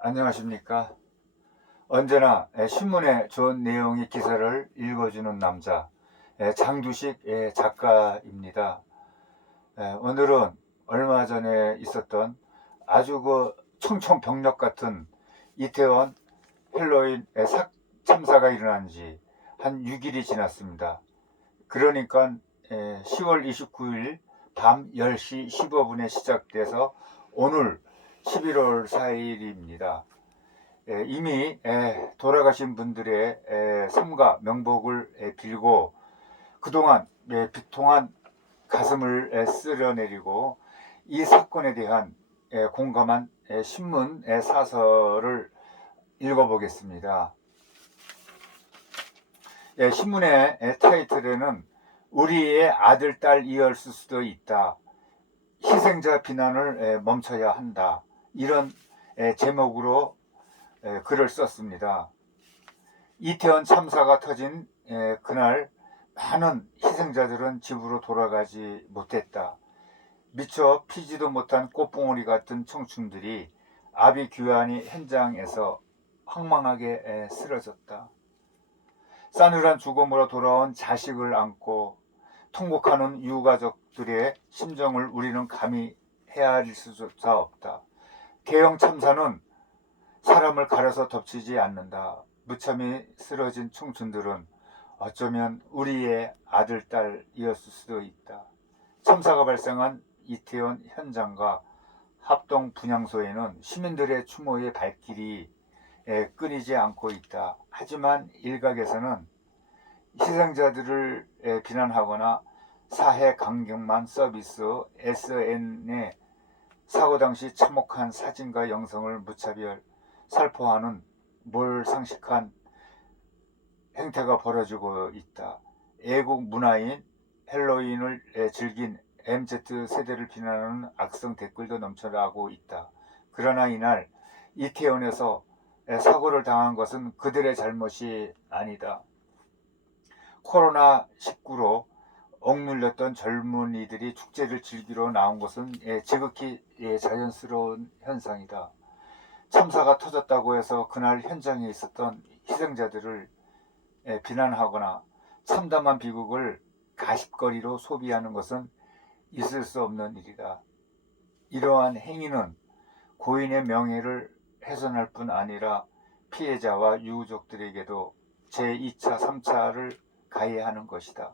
안녕하십니까. 언제나 신문에 좋은 내용의 기사를 읽어주는 남자, 장두식 작가입니다. 오늘은 얼마 전에 있었던 아주 청천벽력 같은 이태원 헬로윈 참사가 일어난 지 한 6일이 지났습니다. 그러니까 10월 29일 밤 10시 15분에 시작돼서 오늘 11월 4일입니다. 이미 돌아가신 분들의 삶과 명복을 빌고 그동안 비통한 가슴을 쓸어내리고 이 사건에 대한 공감한 신문 사설을 읽어보겠습니다. 신문의 타이틀에는 우리의 아들, 딸이었을 수도 있다. 희생자 비난을 멈춰야 한다. 이런 제목으로 글을 썼습니다. 이태원 참사가 터진 그날 많은 희생자들은 집으로 돌아가지 못했다. 미처 피지도 못한 꽃봉오리 같은 청춘들이 아비규환이 현장에서 황망하게 쓰러졌다. 싸늘한 죽음으로 돌아온 자식을 안고 통곡하는 유가족들의 심정을 우리는 감히 헤아릴 수조차 없다. 대형 참사는 사람을 가려서 덮치지 않는다. 무참히 쓰러진 청춘들은 어쩌면 우리의 아들, 딸이었을 수도 있다. 참사가 발생한 이태원 현장과 합동 분향소에는 시민들의 추모의 발길이 끊이지 않고 있다. 하지만 일각에서는 희생자들을 비난하거나 사해 강경만 서비스 SN에 사고 당시 참혹한 사진과 영상을 무차별 살포하는 몰상식한 행태가 벌어지고 있다. 애국 문화인 헬로윈을 즐긴 MZ세대를 비난하는 악성 댓글도 넘쳐나고 있다. 그러나 이날 이태원에서 사고를 당한 것은 그들의 잘못이 아니다. 코로나19로 억눌렸던 젊은이들이 축제를 즐기러 나온 것은 지극히 자연스러운 현상이다. 참사가 터졌다고 해서 그날 현장에 있었던 희생자들을 비난하거나 참담한 비극을 가십거리로 소비하는 것은 있을 수 없는 일이다. 이러한 행위는 고인의 명예를 훼손할 뿐 아니라 피해자와 유족들에게도 제2차, 3차를 가해하는 것이다.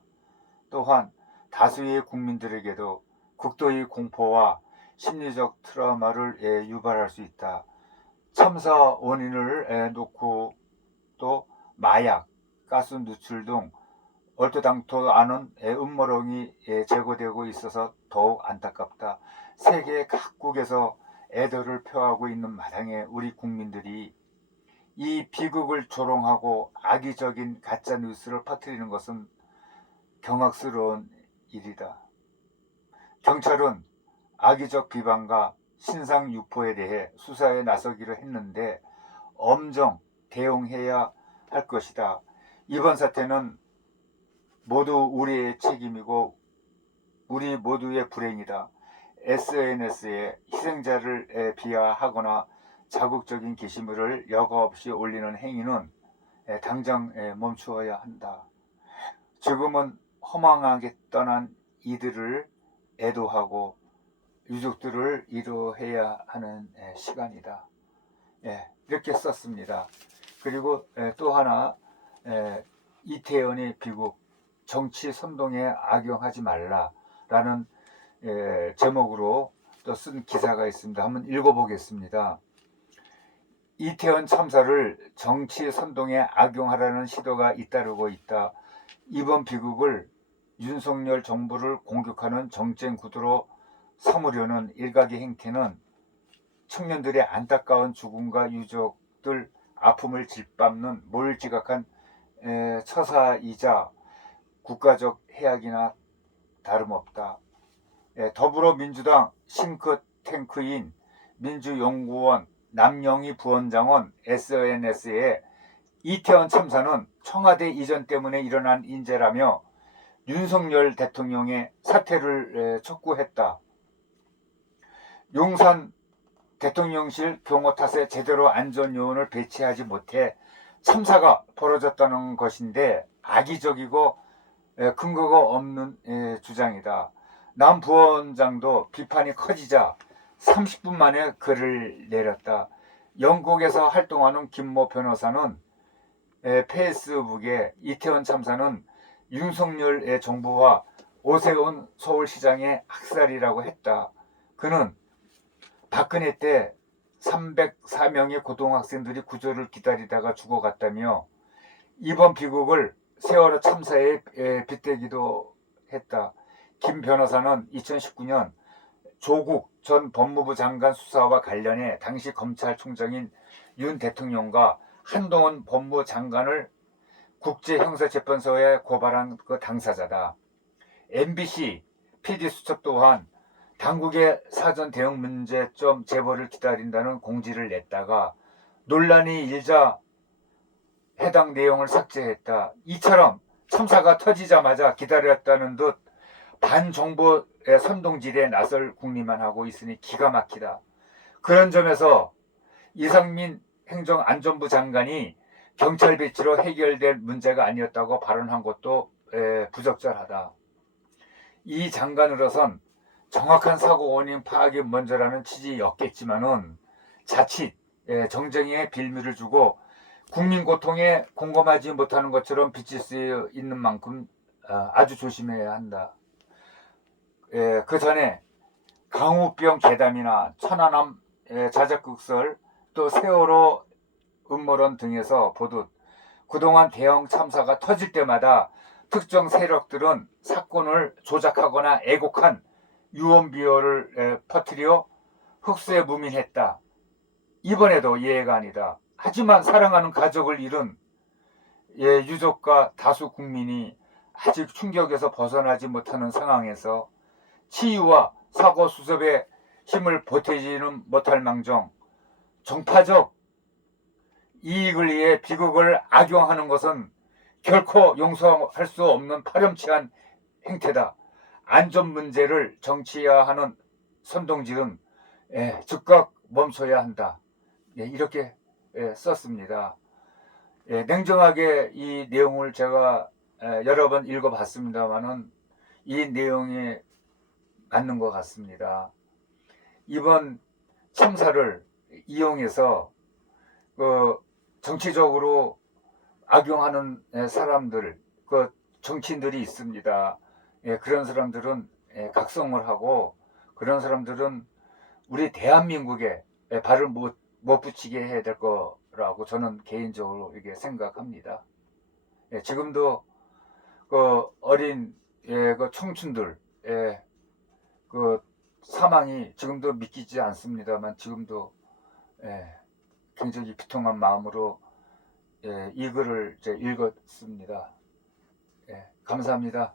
또한 다수의 국민들에게도 극도의 공포와 심리적 트라우마를 유발할 수 있다. 참사 원인을 놓고 또 마약, 가스 누출 등 얼토당토 않은 음모론이 제기되고 있어서 더욱 안타깝다. 세계 각국에서 애도를 표하고 있는 마당에 우리 국민들이 이 비극을 조롱하고 악의적인 가짜 뉴스를 퍼뜨리는 것은 경악스러운 일이다. 경찰은 악의적 비방과 신상 유포에 대해 수사에 나서기로 했는데 엄정 대응해야 할 것이다. 이번 사태는 모두 우리의 책임이고 우리 모두의 불행이다. SNS에 희생자를 비하하거나 자극적인 게시물을 여과 없이 올리는 행위는 당장 멈추어야 한다. 지금은 허망하게 떠난 이들을 애도하고 유족들을 위로해야 하는 시간이다. 이렇게 썼습니다. 그리고 또 하나, 이태원의 비극, 정치 선동에 악용하지 말라라는 제목으로 또 쓴 기사가 있습니다. 한번 읽어보겠습니다. 이태원 참사를 정치 선동에 악용하라는 시도가 잇따르고 있다. 이번 비극을 윤석열 정부를 공격하는 정쟁 구도로 삼으려는 일각의 행태는 청년들의 안타까운 죽음과 유족들 아픔을 짓밟는 몰지각한 처사이자 국가적 해악이나 다름없다. 더불어민주당 싱크탱크인 민주연구원 남영희 부원장은 SNS에 이태원 참사는 청와대 이전 때문에 일어난 인재라며 윤석열 대통령의 사퇴를 촉구했다. 용산 대통령실 경호 탓에 제대로 안전요원을 배치하지 못해 참사가 벌어졌다는 것인데 악의적이고 근거가 없는 주장이다. 남 부원장도 비판이 커지자 30분 만에 글을 내렸다. 영국에서 활동하는 김모 변호사는 페이스북에 이태원 참사는 윤석열의 정부와 오세훈 서울시장의 학살이라고 했다. 그는 박근혜 때 304명의 고등학생들이 구조를 기다리다가 죽어갔다며 이번 비극을 세월호 참사에 빗대기도 했다. 김 변호사는 2019년 조국 전 법무부 장관 수사와 관련해 당시 검찰총장인 윤 대통령과 한동훈 법무장관을 국제형사재판소에 고발한 그 당사자다. MBC PD수첩 또한 당국의 사전 대응 문제점 제보를 기다린다는 공지를 냈다가 논란이 일자 해당 내용을 삭제했다. 이처럼 참사가 터지자마자 기다렸다는 듯 반정부의 선동질에 나설 궁리만 하고 있으니 기가 막히다. 그런 점에서 이상민 행정안전부 장관이 경찰 배치로 해결될 문제가 아니었다고 발언한 것도 부적절하다. 이 장관으로선 정확한 사고 원인 파악이 먼저라는 취지였겠지만은 자칫 정쟁에 빌미를 주고 국민 고통에 공감하지 못하는 것처럼 비칠 수 있는 만큼 아주 조심해야 한다. 그 전에 강우병 괴담이나 천안함 자작극설 또 세월호 음모론 등에서 보듯 그동안 대형 참사가 터질 때마다 특정 세력들은 사건을 조작하거나 애곡한 유언비어를 퍼뜨려 흑수에 무민했다. 이번에도 예외가 아니다. 하지만 사랑하는 가족을 잃은 유족과 다수 국민이 아직 충격에서 벗어나지 못하는 상황에서 치유와 사고 수습에 힘을 보태지는 못할 망정 정파적 이익을 위해 비극을 악용하는 것은 결코 용서할 수 없는 파렴치한 행태다. 안전 문제를 정치화하는 선동질은 즉각 멈춰야 한다. 이렇게 썼습니다. 냉정하게 이 내용을 제가 여러 번 읽어봤습니다만은 이 내용이 맞는 것 같습니다. 이번 참사를 이용해서 정치적으로 악용하는 사람들, 정치인들이 있습니다. 그런 사람들은 각성을 하고 그런 사람들은 우리 대한민국에 발을 못 붙이게 해야 될 거라고 저는 개인적으로 이렇게 생각합니다. 지금도 어린 청춘들 사망이 지금도 믿기지 않습니다만 지금도 굉장히 비통한 마음으로 이 글을 읽었습니다. 감사합니다.